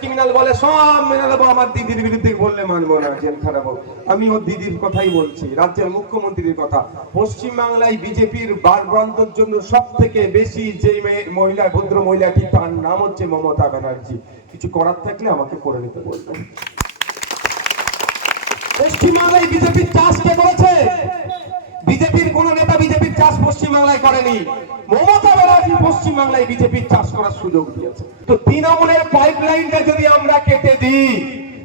Criminal বলে, সব মেনে নেব, আমার দিদির বিরুদ্ধে বললে মানবো না, জেল আমি দিদির কথাই বলছি, রাজ্যের মুখ্যমন্ত্রীর কথা। পশ্চিম বাংলায় বিজেপির জন্য সব থেকে বেশি যে মহিলা, ভদ্র মহিলাটি, তার নাম হচ্ছে মমতা ব্যানার্জি। কিছু করার থাকলে আমাকে করে নিতে বলবেন। পশ্চিমবাংলায় বিজেপির চাষ কে করেছে। বিজেপির কোন চাষ পশ্চিমবাংলায় করেনি। মমতা ব্যানার্জি পশ্চিমবাংলায় বিজেপির চাষ করার সুযোগ দিয়েছে। তো তৃণমূলের পাইপলাইনটা যদি আমরা কেটে দিই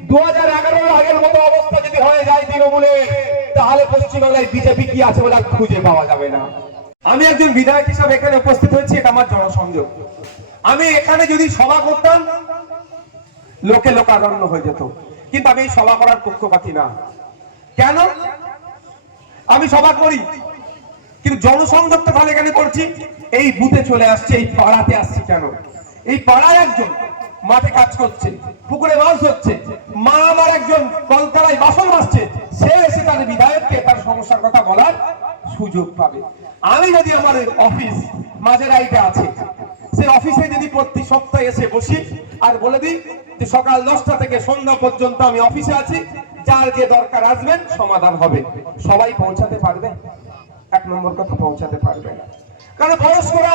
দু হাজার এগারোর আগের মতো অবস্থা যদি হয়ে যায় তৃণমূলের তাহলে পশ্চিমবাংলায় বিজেপি কি আছে বলে খুঁজে পাওয়া যাবে না। আমি একজন বিধায়ক হিসাবে এখানে উপস্থিত হয়েছি, এটা আমার জনসংযোগ। আমি এখানে যদি সভা করতাম, লোকে লোকারণ্য হয়ে যেত। কিন্তু আমি সভা করার পক্ষপাতি না। কেন? আমি সভা করি। কিন্তু জনসংযোগটা তাহলে এখানে করছি। এই বুথে চলে আসছে, এই পাড়াতে আসছি কেন? এই পাড়ায় একজন মাঠে কাজ করছে, পুকুরে মাছ হচ্ছে মা আমার একজন কলতলায় বাসন মাসছে সে এসে তার বিধায়ককে তার সমস্যার কথা বলার সুযোগ পাবে। আমি যদি আমার অফিস মাঝের আইতে আছে, সে অফিসে যদি প্রতি সপ্তাহে এসে বসি আর বলে দিই যে সকাল দশটা থেকে সন্ধ্যা পর্যন্ত আমি অফিসে আছি, যার যে দরকার আসবেন, সমাধান হবে। সবাই পৌঁছাতে পারবে? এক নম্বর কথা পৌঁছাতে পারবে না। কারণ বয়স্করা,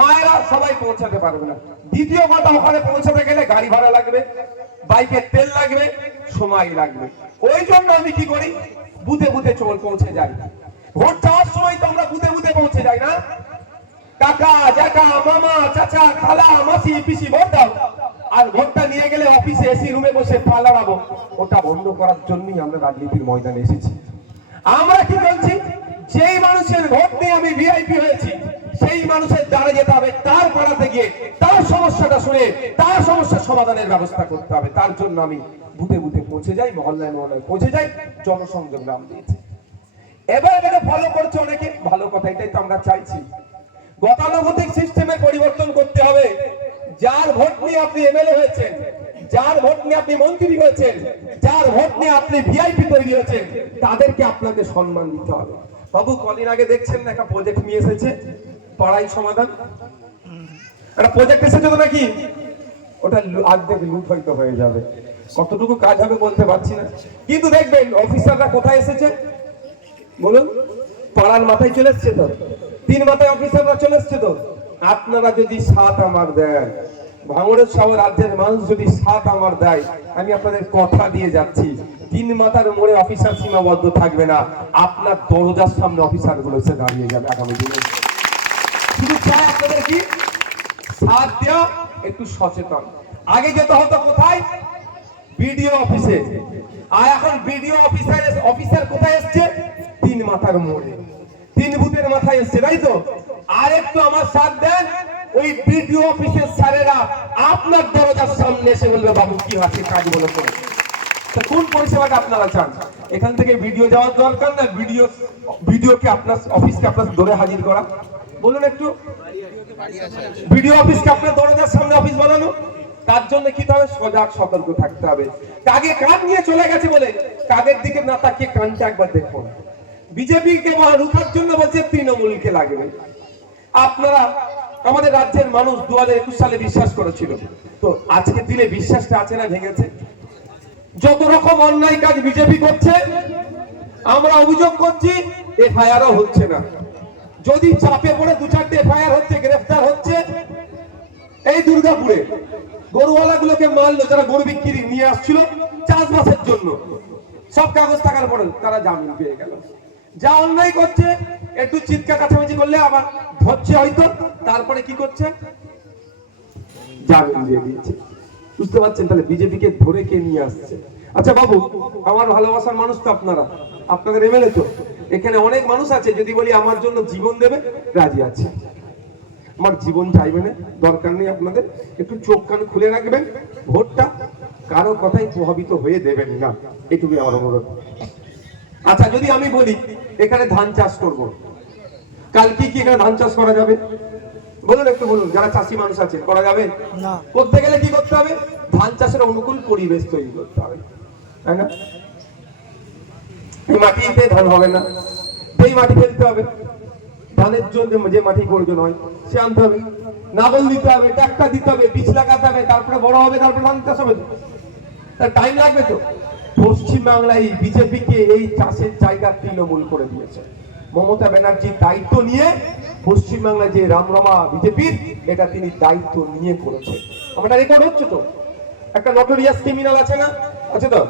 মায়েরা সবাই পৌঁছাতে পারবে না। দ্বিতীয় কথা, ওখানে পৌঁছাতে গেলে গাড়ি ভাড়া লাগবে বাইকের তেল লাগবে, সময় লাগবে। ওই জন্য আমি কি করি? বুথে বুথে চল পৌঁছে যাই। ভোট চাওয়ার সময় তো আমরা বুথে বুথে পৌঁছে যাই না? কাকা, জ্যাঠা, মামা, চাচা, খালা, মাসি, পিসি ভোট দাও আর ভোটটা নিয়ে গেলে অফিসে এসি রুমে বসে পালাবো ওটা বন্ধ করার জন্যই আমরা রাজনীতির ময়দানে এসেছি। আমরা কি বলছি? যেই মানুষের ভোট দিয়ে আমি ভিআইপি হয়েছি, সেই মানুষের দ্বারা যেতে হবে, তার পাড়াতে গিয়ে, তার সমস্যাটা শুনে, তার সমস্যার সমাধানের ব্যবস্থা করতে হবে। তার জন্য আমি বুথে বুথে পৌঁছে যাই, মহল্লায় মহল্লায় পৌঁছে যাই, জনসংযোগ নাম দিয়েছি। এবার এটাকে ফলো করছে অনেকে, ভালো কথা, এটাই তো আমরা চাইছি। গতানুগতিক সিস্টেমে পরিবর্তন করতে হবে। যার ভোট নিয়ে আপনি এমএলএ হয়েছেন, যার ভোট নিয়ে আপনি মন্ত্রী হয়েছেন, যার ভোট নিয়ে আপনি ভিআইপি তৈরি হয়েছেন, তাদেরকে আপনাকে সম্মান দিতে হবে। বাবু, কদিন আগে দেখছেন না একটা প্রজেক্ট নিয়ে এসেছে? পাড়াই সমাধান? একটা প্রজেক্ট এসেছে তো নাকি? ওটা অর্ধেক লুট হয়তো হয়ে যাবে। কতটুকু কাজ হবে বলতে পারছি না। কিন্তু দেখবেন অফিসাররা কোথায় এসেছে? বলুন। পাড়ার মাথায় চলে এসছে তো? তিন মাথায় অফিসাররা চলে এসছে তো? আপনারা যদি সাত আমার দেন ভাঙড়ের সহ রাজ্যের মানুষ যদি সাত আমার দেয়, আমি আপনাদের কথা দিয়ে যাচ্ছি। তিন মাথার মোড়ে অফিসার সীমাবদ্ধ থাকবে না। আপনার দরজার সামনে অফিসারগুলো এসে দাঁড়িয়ে যাবে আগামী দিনে। শুধু চাই আপনাদের কি? সাথ দেওয়া, একটু সচেতন। আগে যেতে হতো কোথায়? বিডিও অফিসে। আর এখন বিডিও অফিসার অফিসার কোথায় এসছে? তিন মাথার মোড়ে। তিন বুথের মাথায় এসছে, তাই তো? আর একটু আমার সাথ দেন। ওই বিডিও অফিসের স্যারেরা আপনার দরজার সামনে এসে বলবে, বাবু, কি আছে কাজ বলে তা। কোন পরিষেবাটা আপনারা চান? এখান থেকে ভিডিও যাওয়ার দরকার না? ভিডিও ভিডিওকে আপনার, অফিসকে আপনার ধরে হাজির করা? বলুন একটু। ভিডিও অফিসকে আপনার দরজার সামনে অফিস বানানো? তার জন্য কি হবে সজাগ, সতর্ক থাকতে হবে? কাকে কান নিয়ে চলে গেছে বলে? কাদের দিকে না তাকিয়ে কানটা একবার দেখুন। বিজেপি কে রুখার জন্য বলছে, তৃণমূলকে লাগবে। আপনারা আমাদের রাজ্যের মানুষ দু সালে বিশ্বাস করেছিল। তো আজকে দিনে বিশ্বাসটা আছে না ভেঙেছে? যত রকম অন্যায় কাজ বিজেপি করছে, আমরা অভিযোগ করছি, এফআইআরও হচ্ছে না। যদি চাপে পড়ে দু চারটে এফআইআর হচ্ছে, গ্রেফতার হচ্ছে, এই দুর্গাপুরে গরুওয়ালা গুলোকে মারলো, যারা গরু বিক্রি নিয়ে আসছিল চাষবাসের জন্য। সব কাগজ থাকার পরে তারা জামিন পেয়ে গেল। যা অন্যায় করছে, একটু চিৎকার কাছাকাছি করলে আবার ধরছে হয়তো, তারপরে কি করছে? জামিন বুঝতে পারছেন তাহলে বিজেপিকে ধরে কে নিয়ে আসছে? আচ্ছা বাবু, আমার ভালোবাসার মানুষ তো আপনারা, আপনাদের এমএলএ তো। এখানে অনেক মানুষ আছে, যদি বলি আমার জন্য জীবন দেবে, রাজি আছে। আমার জীবন চাইবে না, দরকার নেই আপনাদের। একটু চোখ কান খুলে রাখবেন, ভোটটা কারও কথাই প্রভাবিত হয়ে দেবেন না। এটুকুই আমার অনুরোধ। আচ্ছা যদি আমি বলি এখানে ধান চাষ করব। কালকে কি এখানে ধান চাষ করা যাবে? বলুন একটু বলুন যারা চাষি মানুষ আছে করা যাবে? করতে গেলে কি করতে হবে? ধান চাষের অনুকূল পরিবেশ তৈরি করতে হবে। তাই না? এই মাটিতে ধান হবে না। এই মাটি ফেলতে হবে ধানের জন্য যে মাটি প্রয়োজন হয় সে আনতে হবে। নাগল দিতে হবে ট্রাক্টর দিতে হবে বীজ লাগাতে হবে তারপরে বড় হবে তারপরে ধান চাষ হবে। তো। তার টাইম লাগবে তো? পশ্চিম বাংলায় বিজেপিকে এই চাষের জায়গা তৃণমূল করে দিয়েছে। মমতা ব্যানার্জি দায়িত্ব নিয়ে পশ্চিম বাংলায় যে রামরমা বিজেপির, এটা তিনি দায়িত্ব নিয়ে করেছে। আমরা রেকর্ড হচ্ছে তো? একটা নটোরিয়াস ক্রিমিনাল আছে না? আছে তো?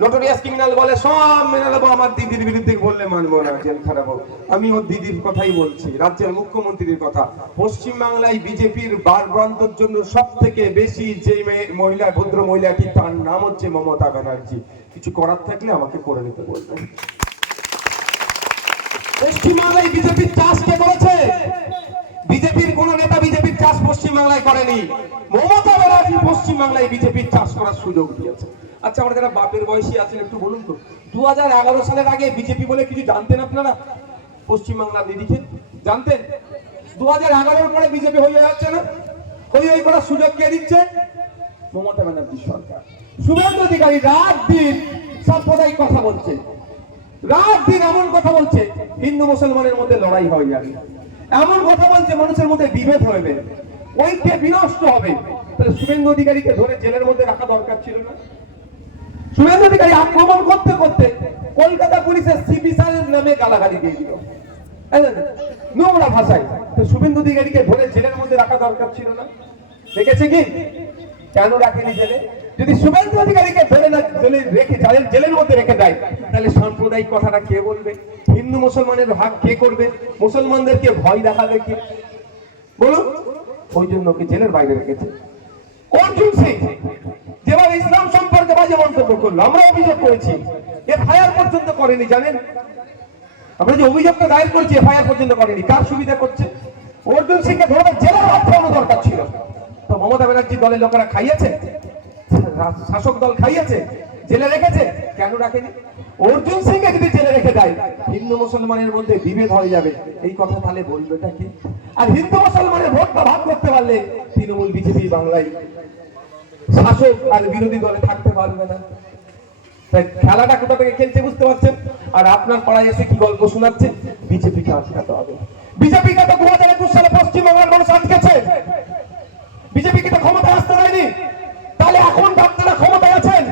নটোরিয়াস ক্রিমিনাল বলে, সব মেনে নেব, আমার দিদির বিরুদ্ধে বললে মানবো না, জেল খারাপ আমি ওর দিদির কথাই বলছি, রাজ্যের মুখ্যমন্ত্রীর কথা। পশ্চিম বাংলায় বিজেপির বারবান্তর জন্য সব থেকে বেশি যে মহিলা, ভদ্র মহিলাটি, তার নাম হচ্ছে মমতা ব্যানার্জি। কিছু করার থাকলে আমাকে করে নিতে বলবেন। পশ্চিমবাংলায় বিজেপির চাষ কে করেছে? বিজেপির কোন নেতা বিজেপির চাষ পশ্চিমবাংলায় করেনি। মমতা ব্যানার্জি পশ্চিমবাংলায় বিজেপির চাষ করার সুযোগ দিয়েছে। আচ্ছা আমরা যারা বাপের বয়সী আছেন, একটু বলুন তো দু সালের আগে বিজেপি বলে কিছু জানতেন আপনারা? পশ্চিমবাংলার নিরিখে জানতেন? দু হাজার পরে বিজেপি হয়ে যাচ্ছে না? হই হই করার সুযোগ কে দিচ্ছে? মমতা ব্যানার্জির সরকার। শুভেন্দু অধিকারী রাত দিন সাম্প্রদায়িক কথা বলছে। রাত দিন এমন কথা বলছে, হিন্দু মুসলমানের মধ্যে লড়াই হয়ে যাবে এমন কথা বলছে, মানুষের মধ্যে বিভেদ হবে। ঐক্যে বিনষ্ট হবে। তাহলে শুভেন্দু অধিকারীকে ধরে জেলের মধ্যে রাখা দরকার ছিল না? শুভেন্দু আক্রমণ করতে করতে কলকাতা পুলিশের সিপি স্যারের নামে গালাগালি দিয়ে দিল। নোংরা ভাষায়। তো শুভেন্দু অধিকারীকে ধরে জেলের মধ্যে রাখা দরকার ছিল না। দেখেছে কি? কেন রাখেনি জেলে? যদি শুভেন্দু অধিকারীকে ধরে না জেলে রেখে জেলের জেলের মধ্যে রেখে দেয়, তাহলে সাম্প্রদায়িক কথাটা কে বলবে? হিন্দু মুসলমানের ভাগ কে করবে? মুসলমানদেরকে ভয় দেখাবে কে? বলুন, ওই জন্য ওকে জেলের বাইরে রেখেছে। অর্জুন সিং সম্পর্কে বাজে মন্তব্য করল আমরা অভিযোগ করেছি। এফআইআর পর্যন্ত করেনি, জানেন? আমরা যে অভিযোগটা দায়ের করছি এফআইআর পর্যন্ত করেনি। কার সুবিধা করছে? অর্জুন সিংকে ধরে জেলার পাঠানো দরকার ছিল। তো মমতা ব্যানার্জি দলের লোকেরা খাইয়েছে? শাসক দল খাইয়েছে? জেলে রেখেছে? কেন রাখেনি? অর্জুন সিংকে যদি জেলে রেখে দেয়, হিন্দু মুসলমানের মধ্যে বিভেদ হয়ে যাবে। এই কথা তাহলে বলবেটা কি? আর হিন্দু মুসলমানের ভোটটা ভাগ করতে পারলে তৃণমূল বিজেপি বাংলায় শাসক আর বিরোধী দলে থাকতে পারবে না। তাই খেলাটা কোথা থেকে খেলছে বুঝতে পারছেন? আর আপনার পাড়ায় এসে কি গল্প শোনাচ্ছে বিজেপিকে আটকাতে হবে? বিজেপিকে তো দু হাজার একুশ সালে পশ্চিমবঙ্গের মানুষ আটকেছে। বিজেপিকে তো ক্ষমতা আসতে দেয়নি। তাহলে এখন আপনারা ক্ষমতায় আছেন?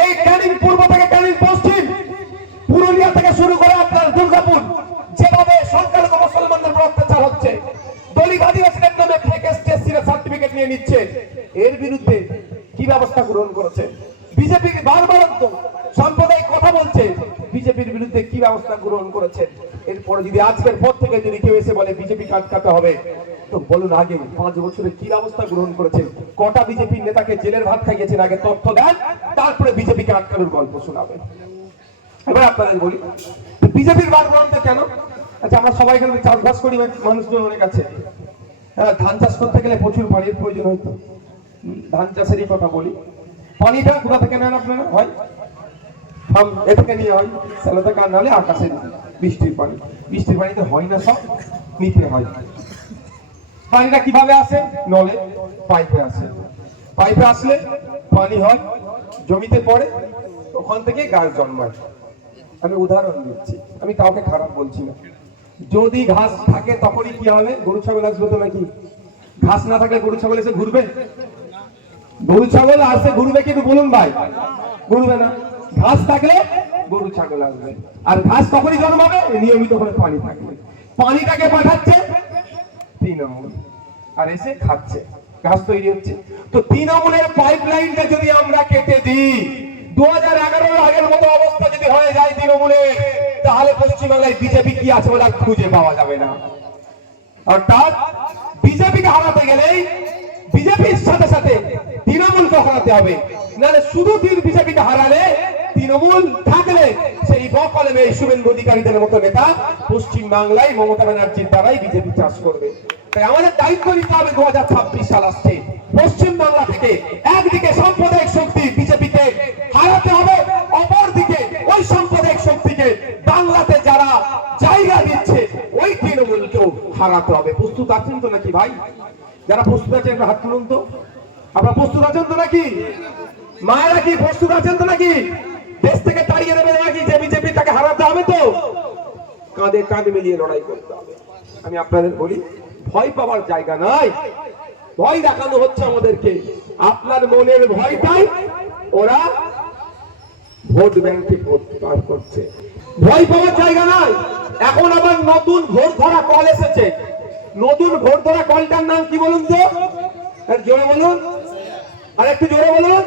এই ক্যানিং পূর্ব থেকে ক্যানিং পশ্চিম, পুরুলিয়া থেকে শুরু করে আপনার দুর্গাপুর, যেভাবে সংখ্যালঘু মুসলমানদের উপর অত্যাচার হচ্ছে। দলিত আদিবাসীদের নামে ফেক সার্টিফিকেট নিয়ে নিচ্ছে। এর বিরুদ্ধে কি ব্যবস্থা গ্রহণ করেছে? বিজেপি বারবার তো সাম্প্রদায়িক কথা বলছে, বিজেপির বিরুদ্ধে কি ব্যবস্থা গ্রহণ করেছে? এরপরে যদি আজকের পর থেকে যদি কেউ এসে বলে বিজেপি আটকাতে হবে, তো বলুন আগে পাঁচ বছরে কি ব্যবস্থা গ্রহণ করেছে? কটা বিজেপির নেতাকে জেলের ভাত খাইয়েছেন আগে তথ্য দেন, তারপরে বিজেপিকে আটকানোর গল্প শোনাবেন এবার আপনাদের বলি, বিজেপির বারবারান্ত কেন? আচ্ছা আমরা সবাই এখানে চাষবাস করি, মানুষজন অনেক আছে। ধান চাষ করতে গেলে প্রচুর পানির প্রয়োজন হয়তো। ধান চাষেরই কথা বলি। পানিটা কোথা থেকে নেন আপনারা? হয়? ফার্ম এ থেকে নিয়ে হয়। সেলোতে কান নাহলে আকাশের বৃষ্টির পানি। বৃষ্টির পানিতে হয় না সব নিতে হয়। পানিটা কীভাবে আসে? নলে, পাইপে আসে। পাইপে আসলে পানি হয়, জমিতে পড়ে, ওখান থেকে গাছ জন্মায়। আমি উদাহরণ দিচ্ছি। আমি কাউকে খারাপ বলছি না। যদি ঘাস থাকে তখনই কি হবে? গরু, ছাগল আসবে তো নাকি? ঘাস না থাকলে গরু, ছাগল এসে ঘুরবে? গরু, ছাগল আসে ঘুরবে কিন্তু বলুন ভাই। ঘুরবে না। ঘাস থাকলে গরু, ছাগল আসবে। আর ঘাস তখনই জন্মাবে নিয়মিত করে পানি থাকবে। পানিটাকে পাঠাচ্ছে? তৃণমূল। আর এসে খাচ্ছে। ঘাস তৈরি হচ্ছে। তো তৃণমূলের পাইপ যদি আমরা কেটে দিই, দু হাজার এগারোর আগের মতো অবস্থা যদি হয়ে যায় তৃণমূলে তাহলে পশ্চিমবাংলায় বিজেপি কি আছে বলে খুঁজে পাওয়া যাবে না। অর্থাৎ বিজেপিকে হারাতে গেলেই বিজেপির সাথে সাথে তৃণমূলকে হারাতে হবে? নাহলে শুধু বিজেপিকে হারালে তৃণমূল থাকলে সেই বকলমে শুভেন্দু অধিকারীদের মতো নেতা পশ্চিম বাংলায় মমতা ব্যানার্জির দ্বারাই বিজেপি চাষ করবে। তাই আমাদের দায়িত্ব নিতে হবে দু হাজার ছাব্বিশ সাল আসছে। পশ্চিম বাংলা থেকে একদিকে সাম্প্রদায়িক শক্তি বিজেপিকে হারাতে হবে, অপরদিকে ওই সাম্প্রদায়িক শক্তিকে বাংলাতে যারা জায়গা দিচ্ছে, ওই তৃণমূলকেও হারাতে হবে। প্রস্তুত আছেন তো নাকি ভাই? যারা প্রস্তুত আছেন হাত তুলুন তো। আপনারা প্রস্তুত আছেন তো নাকি? মায়েরা কি প্রস্তুত আছেন তো নাকি? দেশ থেকে তাড়িয়ে দেবে নাকি যে বিজেপি তাকে হারাতে হবে তো? কাঁধে কাঁধ মিলিয়ে লড়াই করতে হবে। আমি আপনাদের বলি, ভয় পাওয়ার জায়গা নাই। ভয় দেখানো হচ্ছে আমাদেরকে। আপনার মনের ভয়টাই ওরা ভোট ব্যাংকে পাস করছে। ভয় পাওয়ার জায়গা নাই। এখন আবার নতুন ভোট ধরা কল এসেছে। নতুন ভোট ধরা কলটার নাম কি বলুন তো? জোরে বলুন। আর একটু জোরে বলুন।